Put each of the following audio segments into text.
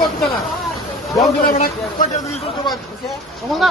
করতে না বন্ধুরা বেড়া কয়টা দিন করতে পারছে সমনা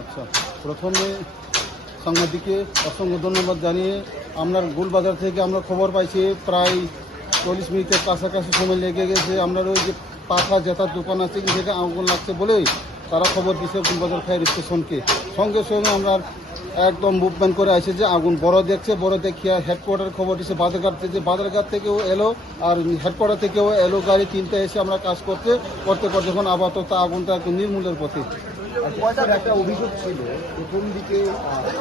আচ্ছা প্রথমে সাংবাদিককে অসংখ্য ধন্যবাদ জানিয়ে আমরা গুলবাজার থেকে আমরা খবর পাইছি, প্রায় চল্লিশ মিনিটের কাছাকাছি সময় লেগে গেছে। আমরা ওই যে পাখা জেতার দোকান আছে থেকে আগুন লাগছে বলেই তারা খবর দিছে গুলবাজার ফায়ার স্টেশনকে। সঙ্গে সঙ্গে আমরা একদম মুভমেন্ট করে আসে যে আগুন বড় দেখছে, বড় দেখিয়া হেডকোয়ার্টার খবর দিচ্ছে বাজারঘাট থেকে। বাজারঘাট থেকেও এলো আর হেডকোয়ার্টার থেকেও এলো গাড়ি, তিনটে এসে আমরা কাজ করতে করতে করতে যখন আপাতত আগুনটা একটু নির্মূলের পথে। পয়সার একটা অভিযোগ ছিল প্রথম দিকে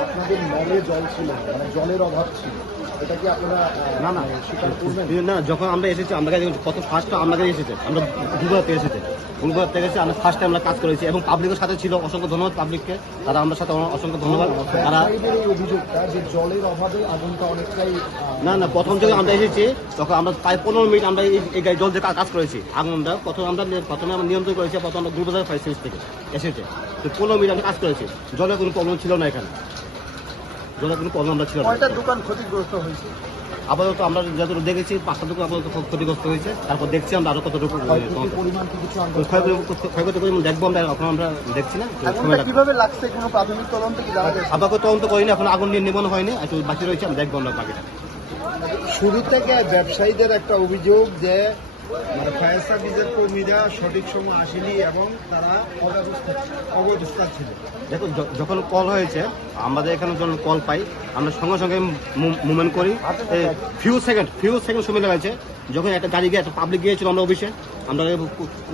আপনাদের নলে জল ছিল মানে জলের অভাব ছিল। এটা কি আপনারা না না। মানে স্বীকার করবেন? না যখন আমরা এসেছি আমরা কত ফার্স্ট আমরা এসেছে। আমরা গুলবাগ থেকে এসেছে। গুলবাগ থেকে এসে আমরা ফার্স্ট আমরা কাজ করেছি এবং পাবলিকের সাথে ছিল অসংখ্য ধন্যবাদ পাবলিককে তারা আমরা সাথে অসংখ্য ধন্যবাদ। তারা এই অভিযোগটা যে জলের অভাবে আগুনটা অনেকটাই না না প্রথম থেকে আমরা এসেছি তখন আমরা প্রায় পনেরো মিনিট আমরা এই- জল দিয়ে কাজ করেছি আগুনটা প্রথমে আমরা প্রথমে আমরা নিয়ন্ত্রণ করেছি প্রথমে আমরা গুলবাজার ফায়ার সার্ভিস থেকে এসেছে। পনেরো মিনিট আমরা কাজ করেছি। জলের কোনো প্রবলেম ছিল না এখানে। জলের কোনো প্রবলেম আমরা ছিল না। কয়টা দোকান ক্ষতিগ্রস্ত হয়েছে? আপাতত আমরা যতটুকু দেখেছি পাঁচটা দোকান আপাতত খুব ক্ষতিগ্রস্ত হয়েছে। তারপর দেখছি আমরা আরও কতটুকু ক্ষয়ক্ষতি পরিমাণ দেখব আমরা এখন আমরা দেখছি না। কীভাবে লাগছে? কোনো প্রাথমিক তদন্ত কি জানা গেছে? আপাতত তদন্ত করিনি এখন আগুন নিয়ে নিবন হয়নি একটু বাকি রয়েছে আমরা দেখব আমরা বাকিটা। শুরু থেকে ব্যবসায়ীদের একটা অভিযোগ যে মানে ফায়ার সার্ভিসের কর্মীরা সঠিক সময় আসেনি এবং তারা অবস্থা ছিল। দেখুন যখন কল হয়েছে আমাদের এখানে যখন কল পাই আমরা সঙ্গে সঙ্গে মুভমেন্ট করি। ফিউ সেকেন্ড ফিউ সেকেন্ড সময় লাগাইছে যখন একটা গাড়ি গিয়ে একটা পাবলিক গিয়েছিল আমরা অফিসে আমরা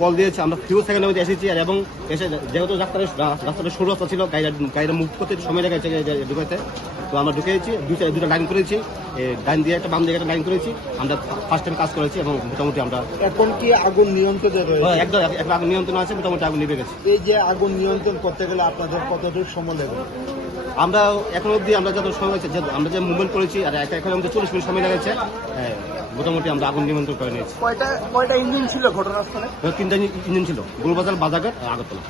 কল দিয়েছি আমরা ফিউ সেকেন্ডের মধ্যে এসেছি আর এবং এসে যেহেতু রাস্তাটা রাস্তাটা সরু রাস্তা ছিল গাড়িটা গাড়িটা মুভ করতে সময় লেগেছে ঢুকাতে। তো আমরা ঢুকেছি দুটো দুটো লাইন করেছি ডাইন দিয়ে একটা বাম দিয়ে একটা লাইন করেছি আমরা ফার্স্ট টাইম কাজ করেছি এবং মোটামুটি আমরা এখন কি আগুন নিয়ন্ত্রণ রয়েছে? একদম একটা আগুন নিয়ন্ত্রণ আছে মোটামুটি আগুন নিভে গেছে। এই যে আগুন নিয়ন্ত্রণ করতে গেলে আপনাদের কতটুকু সময় লাগবে আমরা এখন অবধি আমরা যত সময় আমরা যে মুভমেন্ট করেছি আর এখন আমাদের চল্লিশ মিনিট সময় লেগেছে হ্যাঁ, মোটামুটি আমরা আগুন নিমন্ত্রণ করে নিয়েছি। কয়টা কয়টা ইঞ্জিন ছিল ঘটনাস্থলে? তিনটা ইঞ্জিন ছিল। গোলবাজার বাজারঘাট আগরতলা।